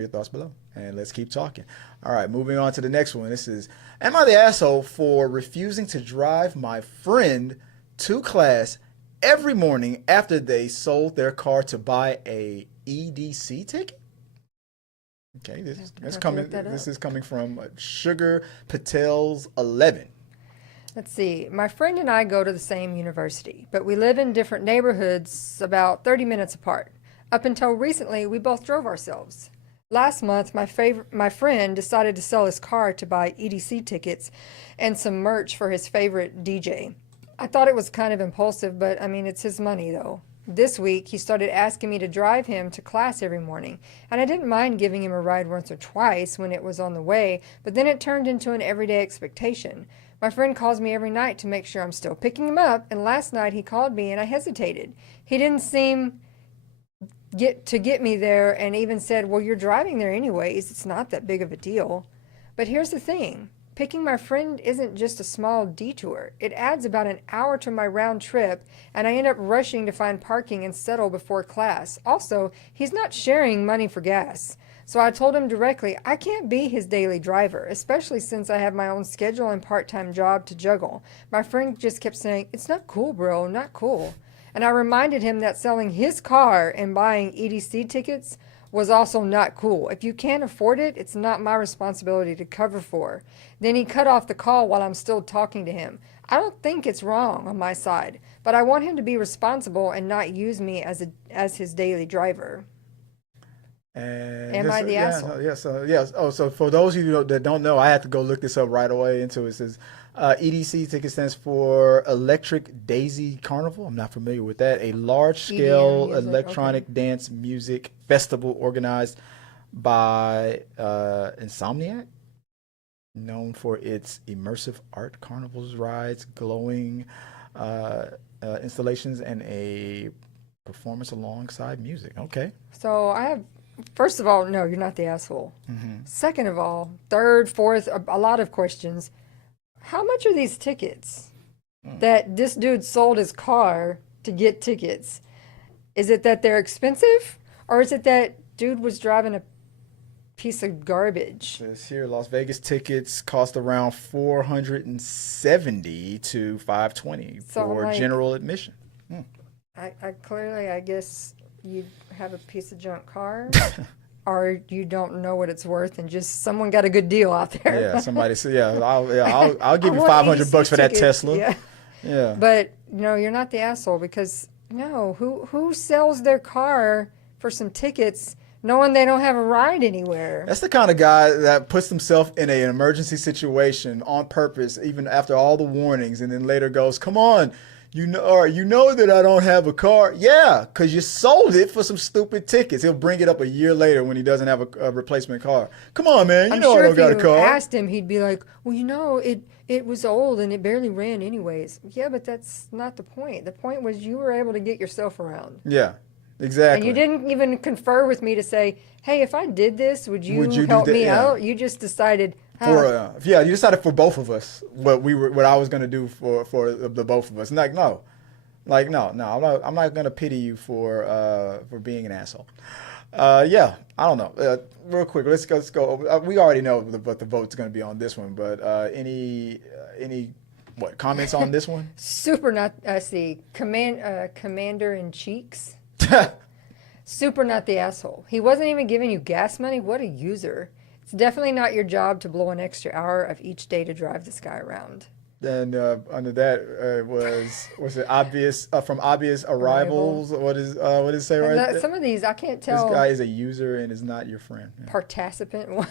your thoughts below, and let's keep talking. All right, moving on to the next one. This is, am I the asshole for refusing to drive my friend to class every morning after they sold their car to buy a EDC ticket? Okay, this is coming from Sugar Patel's 11. Let's see. My friend and I go to the same university, but we live in different neighborhoods about 30 minutes apart. Up until recently, we both drove ourselves. Last month, my friend decided to sell his car to buy EDC tickets and some merch for his favorite DJ. I thought it was kind of impulsive, but I mean, it's his money though. This week, he started asking me to drive him to class every morning, and I didn't mind giving him a ride once or twice when it was on the way, but then it turned into an everyday expectation. My friend calls me every night to make sure I'm still picking him up, and last night he called me and I hesitated. He didn't seem to get me there and even said, well, you're driving there anyways. It's not that big of a deal. But here's the thing. Picking my friend isn't just a small detour. It adds about an hour to my round trip, and I end up rushing to find parking and settle before class. Also, he's not sharing money for gas. So I told him directly, I can't be his daily driver, especially since I have my own schedule and part-time job to juggle. My friend just kept saying, it's not cool, bro, not cool. And I reminded him that selling his car and buying EDC tickets was also not cool. If you can't afford it, it's not my responsibility to cover for. Then he cut off the call while I'm still talking to him. I don't think it's wrong on my side, but I want him to be responsible and not use me as his daily driver. And Am I the asshole? Yes. Oh, so for those of you that don't know, I had to go look this up right away into it. It says EDC ticket stands for Electric Daisy Carnival. I'm not familiar with that. A large-scale electronic dance music festival organized by Insomniac, known for its immersive art carnivals, rides, glowing installations, and a performance alongside music. Okay. So I have, first of all, no, you're not the asshole. Mm-hmm. Second of all, third, fourth, a lot of questions. How much are these tickets that this dude sold his car to get tickets? Is it that they're expensive, or is it that dude was driving a piece of garbage? This here, Las Vegas tickets cost around $470 to $520 for general admission. I clearly, I guess you have a piece of junk car. Or you don't know what it's worth, and just someone got a good deal out there. Yeah, somebody said, I'll give you $500 for that Tesla. Yeah. But no, you're not the asshole, because no, who sells their car for some tickets knowing they don't have a ride anywhere? That's the kind of guy that puts himself in an emergency situation on purpose, even after all the warnings, and then later goes, "Come on. You know that I don't have a car." Yeah, because you sold it for some stupid tickets. He'll bring it up a year later when he doesn't have a replacement car. Come on, man. You know I don't got a car. If you asked him, he'd be like, well, it was old and it barely ran anyways. Yeah, but that's not the point. The point was you were able to get yourself around. Yeah, exactly. And you didn't even confer with me to say, hey, if I did this, would you help me out? You just decided... you decided for both of us what I was gonna do for the both of us. No, I'm not gonna pity you for being an asshole. I don't know. Real quick, let's go. We already know what the vote's gonna be on this one, but any comments on this one? Super not. I see. Commander in Cheeks. Super not the asshole. He wasn't even giving you gas money. What a user. It's definitely not your job to blow an extra hour of each day to drive this guy around. And under that was it obvious from obvious arrivals? What is it say right there? Some of these I can't tell. This guy is a user and is not your friend. Yeah. Participant,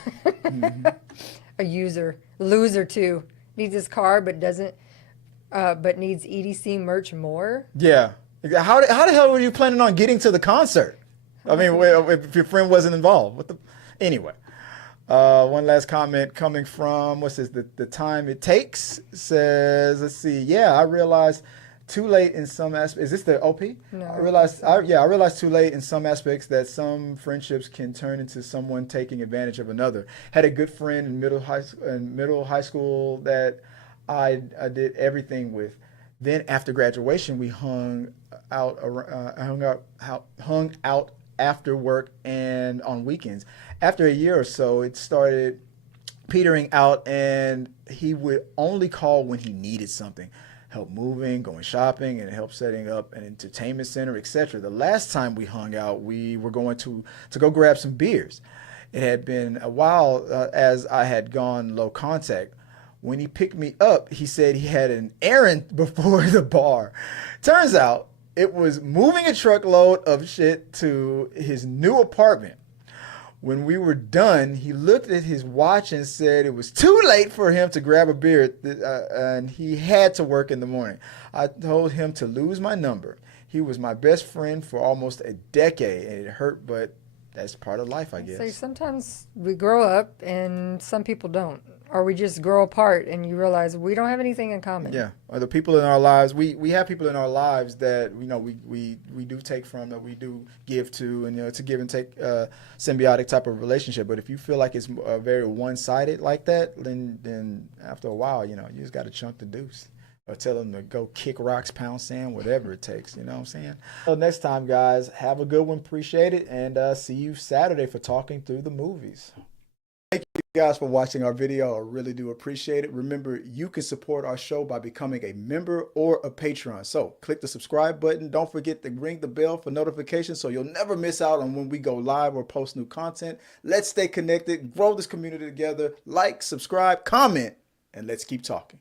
a user, loser too. Needs his car but doesn't, but needs EDC merch more. Yeah. How the hell were you planning on getting to the concert? I mean, if your friend wasn't involved. Anyway. One last comment coming from, what's this? The Time It Takes says, let's see. Yeah, I realized too late in some aspects. Is this the OP? No. I realized too late in some aspects that some friendships can turn into someone taking advantage of another. Had a good friend in middle high school that I did everything with. Then after graduation, we hung out after work and on weekends. After a year or so, it started petering out, and he would only call when he needed something, help moving, going shopping, and help setting up an entertainment center, etc. The last time we hung out, we were going to go grab some beers. It had been a while as I had gone low contact. When he picked me up, he said he had an errand before the bar. Turns out it was moving a truckload of shit to his new apartment. When we were done, he looked at his watch and said it was too late for him to grab a beer, and he had to work in the morning. I told him to lose my number. He was my best friend for almost a decade, and it hurt, but that's part of life, I guess. So sometimes we grow up and some people don't. Or we just grow apart and you realize we don't have anything in common. Yeah. Or the people in our lives, we have people in our lives that, you know, we do take from, that we do give to, and, you know, it's a give and take symbiotic type of relationship. But if you feel like it's very one-sided like that, then after a while, you know, you just got to chunk the deuce. Or tell them to go kick rocks, pound sand, whatever it takes. You know what I'm saying? So next time, guys, have a good one. Appreciate it. And see you Saturday for talking through the movies. Thank you guys for watching our video. I really do appreciate it. Remember, you can support our show by becoming a member or a patron. So click the subscribe button. Don't forget to ring the bell for notifications so you'll never miss out on when we go live or post new content. Let's stay connected, grow this community together. Like, subscribe, comment, and let's keep talking.